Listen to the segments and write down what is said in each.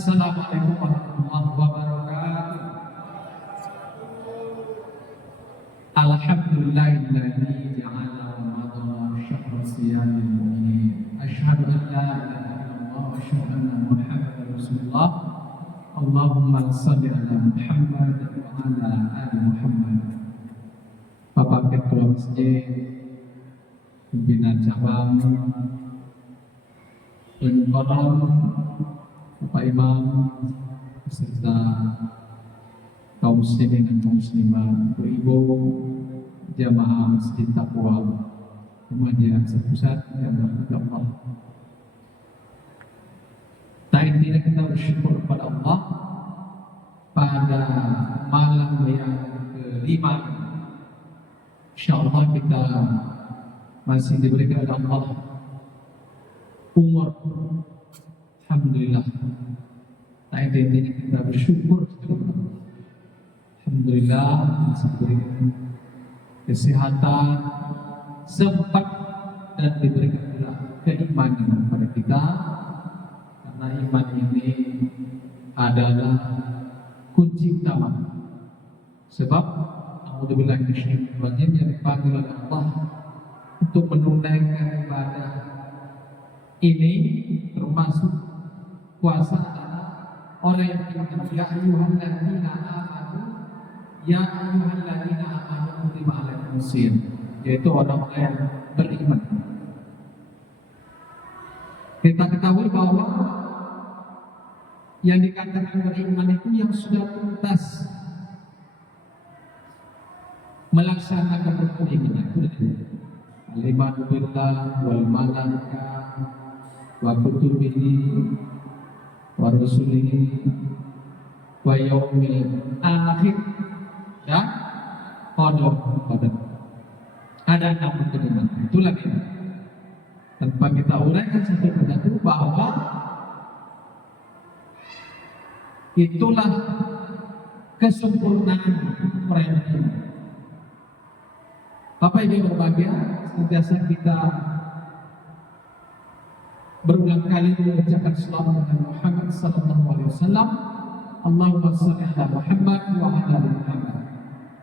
Assalamualaikum warahmatullahi wabarakatuh. Alhamdulillahilladzi ja'ala Ramadan syahra siyamil mu'minin. Asyhadu an la ilaha illallah wa asyhadu anna Muhammadar Rasulullah. Allahumma shalli ala Muhammad wa ala ali Muhammad. Bapak Ketua Masjid, pimpinan cabang, pengkoron, Bapak Imam, beserta kaum muslimin dan kaum muslimat, ibu jamaah Masjid Taqwa Muhammadiyah sepusat yang berkata Allah. Tak intinya kita bersyukur kepada Allah pada malam yang kelima. InsyaAllah kita masih diberikan oleh Allah umur. Alhamdulillah. Tak intinya kita bersyukur kepada Allah. Alhamdulillah masih diberikan kesehatan, sempat dan diberikan pula keimanan kepada kita, karena iman ini adalah kunci utama. Sebab alhamdulillah yang dipanggil oleh Allah untuk menunaikan ibadah ini termasuk puasa adalah orang yang beriman. Ya ayyuhalladzina amanu, ya ayyuhalladzina amanu kutiba alaikumus shiyam, yaitu orang-orang yang beriman. Kita ketahui bahwa yang dikatakan beriman itu yang sudah tuntas melaksanakan rukun iman itu. Al-imanu billah wal malaikah wa kutubihi wa rusulihi wa yaumil akhir dan qadar. Ada 6 rukun iman. Itulah kita. Tanpa kita uraikan satu persatu bahwa itulah kesempurnaan orang beriman. Bapak Ibu berbahagia, senantiasa kita berulang kali mengucapkan salawat kepada Muhammad sallallahu alaihi wasallam. Allahumma shalli ala Muhammad wa ala ali Muhammad.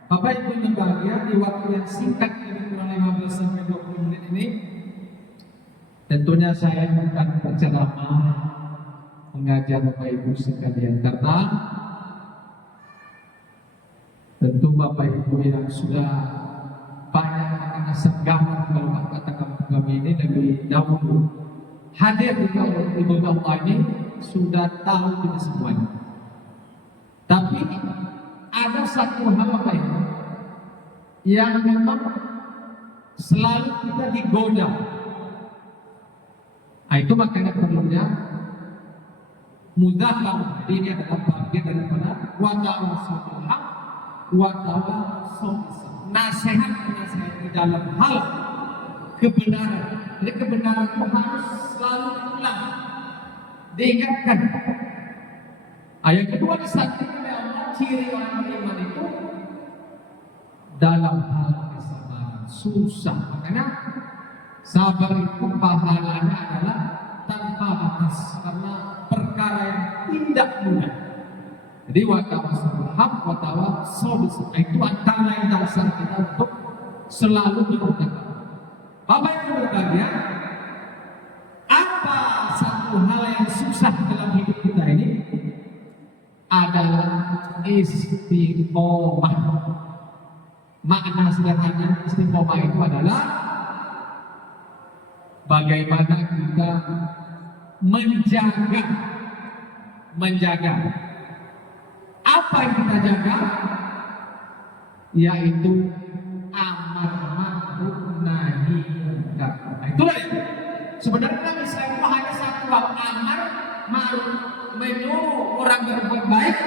Bapak Ibu yang berbahagia, di waktu yang singkat lebih kurang 15 sampai 20 menit ini, tentunya saya akan berceramah mengajar Bapak Ibu sekalian, karena tentu Bapak Ibu yang sudah banyak akan segala kalau katakan kami ini lebih dahulu hadir di ibadah Allah ini sudah tahu kita semuanya. Tapi ada satu hal apa ini yang memang selalu kita digoda. Itu makanya perlunya mudahlah. Ini adalah bagian daripada watawassul bil haq wa tawassul bis sabr. Nasihat di dalam hal kebenaran. Jadi kebenaran itu harus selalu diulang, diingatkan. Ayat kedua disebutkan oleh Allah, ciri orang beriman itu dalam hal kesabaran. Susah, makanya sabar itu pahalanya adalah tanpa batas, karena perkara yang tidak mudah. Jadi watawassul haq wa tawassul bis sabr itu antara lain dasar kita untuk selalu bertakwa. Bapak Ibu berbahagia, apa satu hal yang susah dalam hidup kita ini adalah istiqomah. Makna sederhana istiqomah itu adalah bagaimana kita menjaga apa yang kita jaga, yaitu amar ma'ruf nahi munkar. Itulah itu. Sebenarnya Islam itu hanya satu hal, amar ma'ruf, menyuruh orang berbuat baik.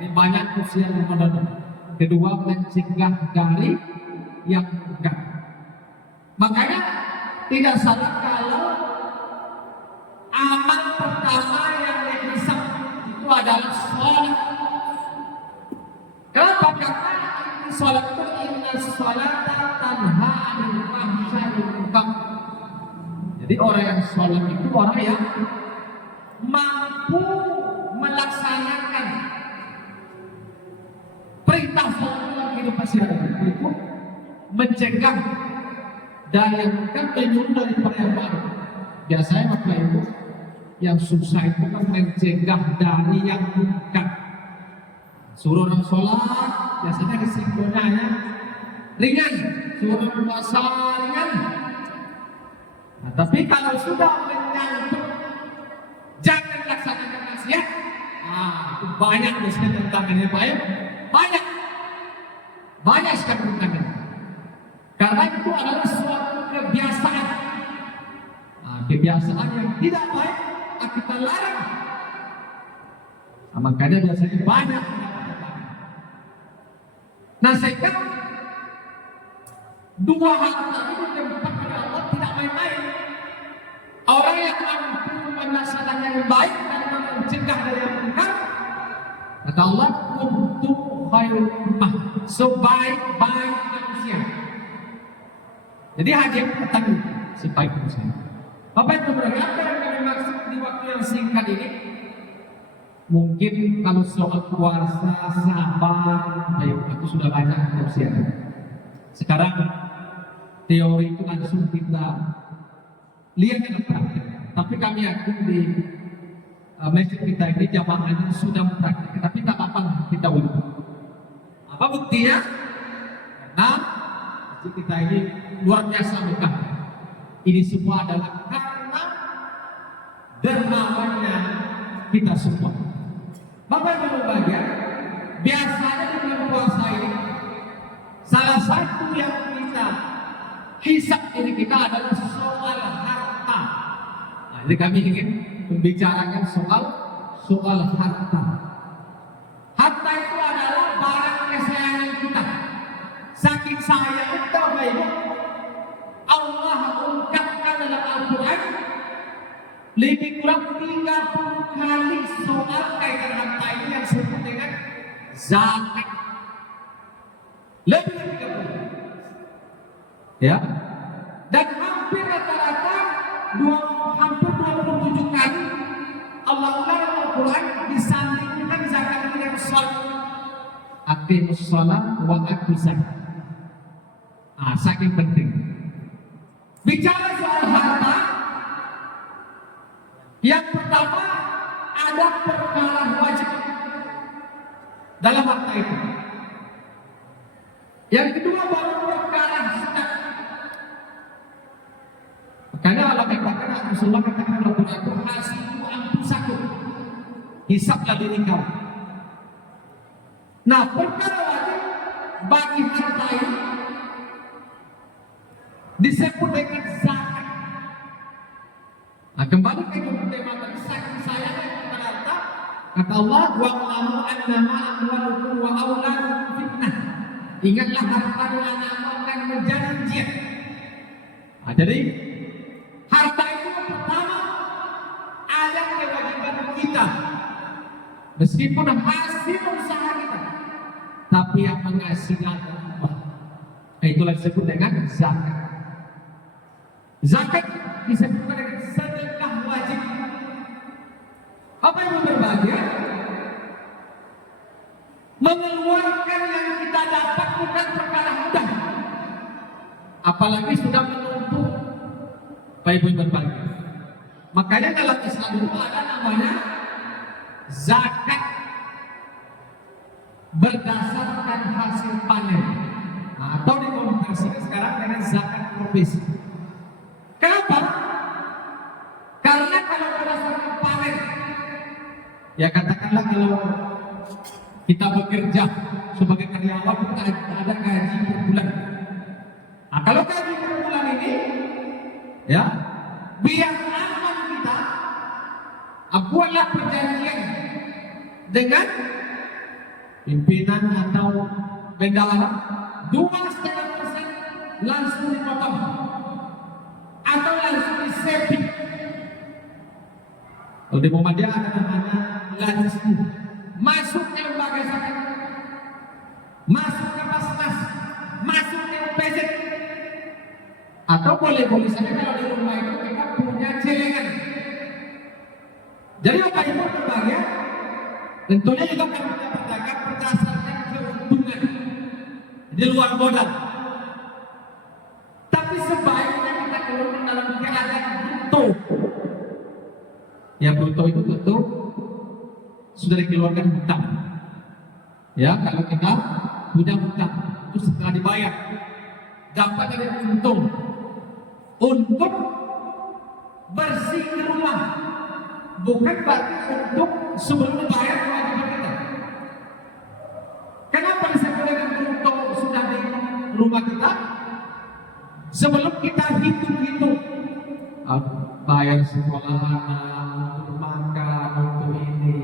Ini banyak usia yang menonton. Kedua, mencegah dari yang munkar. Makanya tidak salah kalau amal pertama yang dihisab itu adalah sholat. Kenapa? Karena sholat itu inna sholata tanha 'anil fahsya'i wal munkar. Jadi orang yang sholat itu orang yang mampu masih ada itu mencegah dari yang kan menyuruh daripada yang baru. Biasanya Bapak Ibu yang susah itu kan mencegah dari yang bukan. Suruh orang sholat, biasanya risikonya ringan. Suruh orang puasa ringan. Nah, tapi kalau sudah menyangkut jangan laksanakan maksiat, itu banyak biasanya tantangannya Pak ya. Banyak sekali tantangannya. Karena itu adalah suatu kebiasaan. Kebiasaan yang tidak baik, kita larang. Makanya biasanya banyak. Nah, sehingga dua hal tadi ditempatkan oleh Allah tidak main-main. Orang yang mampu melaksanakan yang baik dan mencegah dari yang munkar, kata Allah, untuk khairul ummah, sebaik-baik manusia. Jadi haji petang sebaik manusia. Bapak Ibu berapa yang kami maksud di waktu yang singkat ini? Mungkin kalau soal puasa, sabar, ayo aku sudah banyak persiapan. Sekarang teori itu langsung kita lihat dalam praktek. Tapi kami yakin di masjid kita ini jamaahnya sudah mempraktikkan. Tapi tak apa-apa kita ulang. Apa buktinya? Karena masjid kita ini luar biasa megah. Ini semua adalah karena dermawannya kita semua. Bapak Ibu bahagia, biasanya di bulan puasa ini salah satu yang kita hisap diri kita adalah soal harta. Nah, jadi kami ingin membicarakan soal harta. Harta itu adalah barang kesayangan kita. Saking sayang kita, Bapak Ibu, Allah ungkapkan dalam Al-Quran lebih kurang 30 kali soal kaitan harta ini yang disebut dengan zakat. Lebih dari 30. Ya. Dan hampir rata-rata hampir 27 kali Allah dalam Al-Quran disandingkan zakat dengan salat. Aqimus shalah wa atuz zakat. Saking penting. Bicara soal harta, yang pertama ada perkara wajib dalam harta itu. Yang kedua baru perkara sunat. Makanya Allah katakan, Rasulullah katakan dalam Al-Quran, hasibu anfusakum, hisablah diri kamu. Nah, perkara wajib bagi harta ini disebut dengan zakat. Nah, kembali ke tema tadi, saking sayangnya kepada harta, kata Allah, wa qalamu annama amwalukum wa auladukum fitnah. Ingatlah harta dan anak-anak akan menjadi ujian. Nah, jadi harta itu pertama ada kewajiban kita, meskipun hasil usaha kita, tapi yang menghasilkan Allah. Itulah disebut dengan zakat. Zakat disebut dengan sedekah wajib. Apa yang berbahagia? Mengeluarkan yang kita dapat bukan perkara mudah, apalagi sudah menumpuk. Bapak Ibu berbahagia. Makanya dalam Islam itu ada namanya zakat berdasarkan hasil panen, atau dikonversikan sekarang dengan zakat profesi. Kenapa? Karena kalau berdasarkan panen, ya katakanlah kalau kita bekerja sebagai karyawan kita ada gaji per bulan. Nah, kalau gaji per bulan ini, ya biar aman kita, buatlah perjanjian dengan pimpinan atau bendahara, 2,5% langsung dipotong atau langsung disepik. Kalau di Muhammadiyah ada namanya lazismu, masuk ke lembaga zakat, masuk ke Basnas, masuk ke UPZ, atau boleh saja kalau di rumah itu kita punya celengan. Jadi Bapak Ibu berbahagia, tentunya juga kalau kita berdagang berdasarkan keuntungan. di luar modal. Tapi sebaiknya kita keluarkan dalam keadaan bruto. Ya bruto itu tentu sudah dikeluarkan hutang. Ya kalau kita punya hutang itu setelah dibayar dapat dari untung untuk bersih ke rumah, bukan berarti untuk sebelum membayar kewajiban kita. Kenapa disebutkan untung sudah di rumah kita? Sebelum kita hitung-hitung bayar sekolah anak, untuk makan, untuk ini,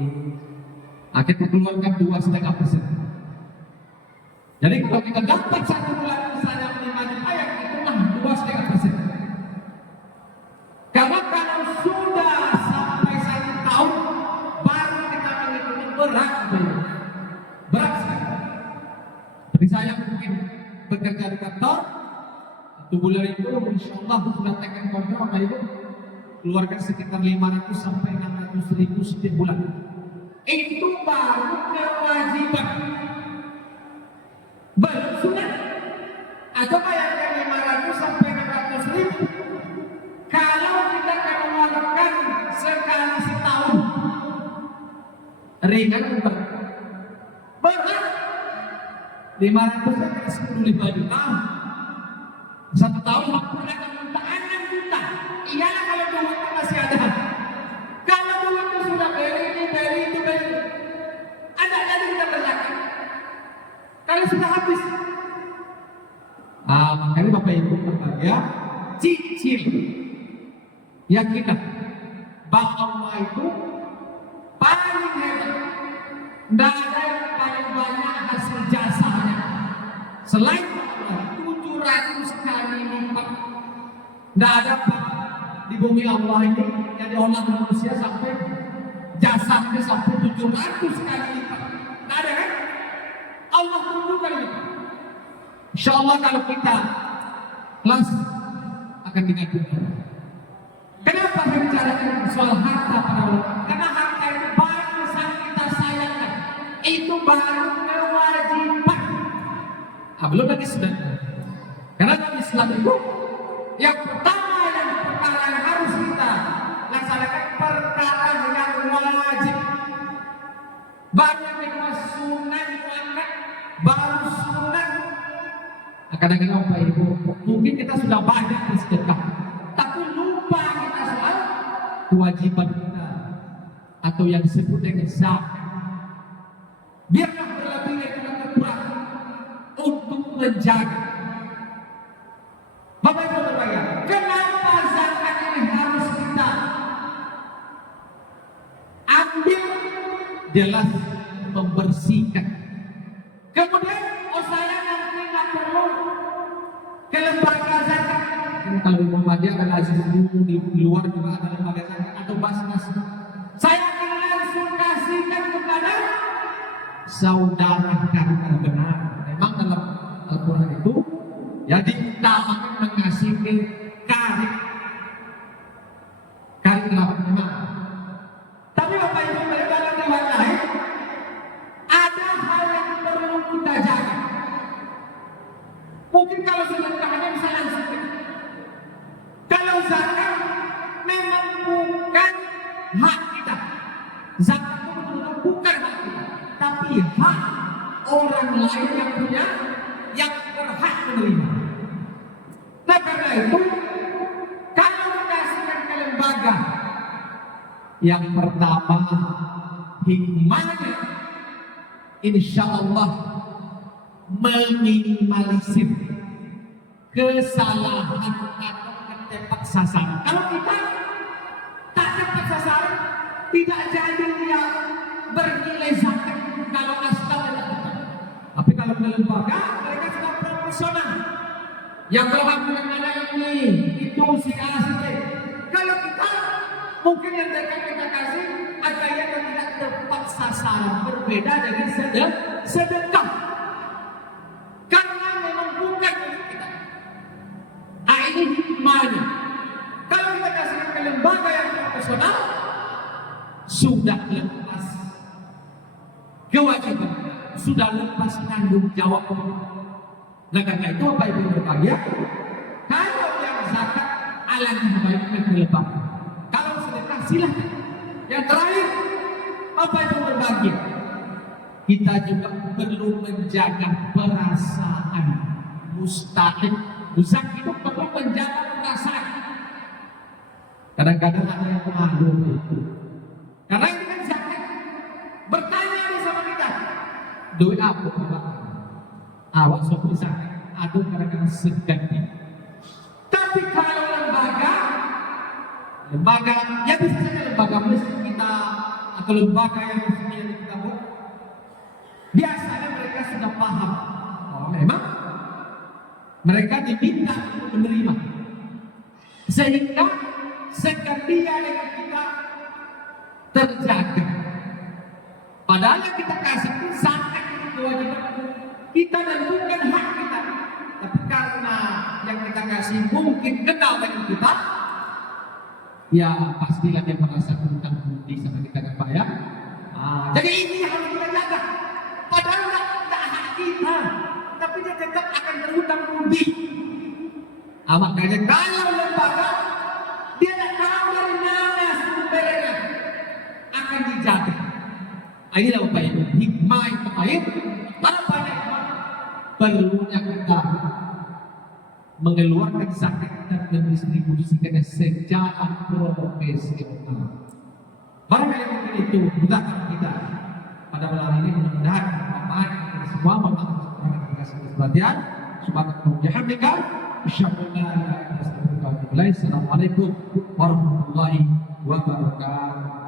kita keluarkan 2,5%. Jadi kalau kita dapat 1 bulan misalnya 5 dibayar, itu mah 2,5%. Karena kalau sudah sampai 1 tahun baru kita menghitung, berat, berat sekali. Jadi saya mungkin bekerja di kantor 1 bulan itu, insya Allah sudah tekan kontrak, Bapak Ibu, keluarkan sekitar 500 sampai 600 ribu setiap bulan. Itu baru kewajiban. Belum sudah. Atau bayarkan 500 sampai 600 ribu. Kalau kita keluarkan sekali setahun, ringan berat. Berat. 500 sampai 10 juta. 1 tahun 6 juta, 6 juta. Iyalah kalau duitnya masih ada. Kalau duitnya sudah beli, ada kita berzakat. Kalau sudah habis, makanya Bapak Ibu berbahagia, cicil. Yakinlah bahwa Allah itu paling hebat. Tidak ada yang paling banyak hasil jasanya selain Allah, 700 kali lipat. Tidak ada di bumi Allah ini yang diolah manusia sampai jasanya sampai 700 kali lipat. Tidak ada kan? Allah 7 kali lipat. Insya Allah kalau kita kelas akan digantikan. Kenapa saya bicarakan soal harta para ulama? Karena harta itu baru sangat kita sayangkan. Itu baru kewajiban. Belum lagi sudah. Karena dalam Islam itu yang pertama yang perkara yang harus kita laksanakan perkara yang wajib. Baru yang kedua sunnah muakkad, baru sunnah. Kadang-kadang Bapak Ibu, mungkin kita sudah banyak bersedekah, tapi lupa kita soal kewajiban kita atau yang disebut dengan zakat. Biarlah berlebih dan kurang untuk menjaga. Bapak Ibu berbayar. Kenapa zakat ini harus kita ambil? Jelas membersihkan. Kemudian saya nanti nggak perlu ke lembaga zakat. Kalau di Muhammadiyah ada Aziz di luar juga ada lembaga zakat atau Basnas. Saya akan langsung kasihkan kepada saudara karena benar. Memang dalam Al-Quran itu ya diutamakan mengasihi karib kerabat memang. Tapi Bapak Ibu dalam riwayat lain ada hal yang perlu kita jaga. Mungkin kalau sedekahnya bisa langsung. Kalau zakat memang bukan hak kita. Zakat itu betul-betul bukan hak kita, tapi hak orang lain yang punya, yang berhak menerima. Nah karena itu, kalau dikasihkan ke lembaga, yang pertama hikmahnya, insya Allah meminimalisir kesalahan atau ketepat sasaran. Kalau kita tak tepat sasaran, tidak jadi dia bernilai zakat kalau asal tidak tepat. Tapi kalau ke lembaga, mereka sudah profesional. Yang berhak dengan ini, itu si kasih. Kalau kita, mungkin yang kita kasih ada yang tidak tepat sasaran, berbeda dengan sedekah. Karena memang bukan milik kita. Ini hikmahnya. Kalau kita kasih ke lembaga yang profesional, sudah lepas kewajiban, sudah lepas tanggung jawab. Nah karena itu Bapak Ibu berbahagia, kalau yang zakat alangkah baiknya dilepas. Kalau sedekah silahkan. Yang terakhir, Bapak Ibu berbahagia, kita juga perlu menjaga perasaan mustahik. Zakat itu perlu menjaga perasaan. Kadang-kadang ada yang malu itu. Karena ini kan zakat. Bertanya nih sama kita, duit apa Bapak? Awak sok zakat. Aduh kadang-kadang segan. Tapi kalau lembaga, ya bisa saja lembaga masjid kita atau lembaga yang kita buat, biasanya mereka sudah paham. Oh, memang mereka diminta untuk menerima, sehingga seketia dengan kita terjaga. Padahal yang kita kasih itu zakat, itu kewajiban kita dan bukan hak kita. Tapi karena yang kita kasih mungkin kenal dengan kita, ya pastilah dia merasa hutang budi sama kita kan Pak ya. Jadi ini harus kita jaga. Padahal tidak hak kita, tapi dia tetap akan berhutang budi. Makanya kalau lembaga dia tidak tahu dari mana sumbernya, akan dijaga. Inilah Bapak Ibu, hikmah yang terbaik. Tanpa hikmah perlunya kita mengeluarkan zakat dan mendistribusikannya secara profesional. Barangkali mungkin itu mudahkan kita pada malam ini, mudah-mudahan bermanfaat kita semua. Terima kasih atas perhatian. Subhanallah. Assalamualaikum warahmatullahi wabarakatuh.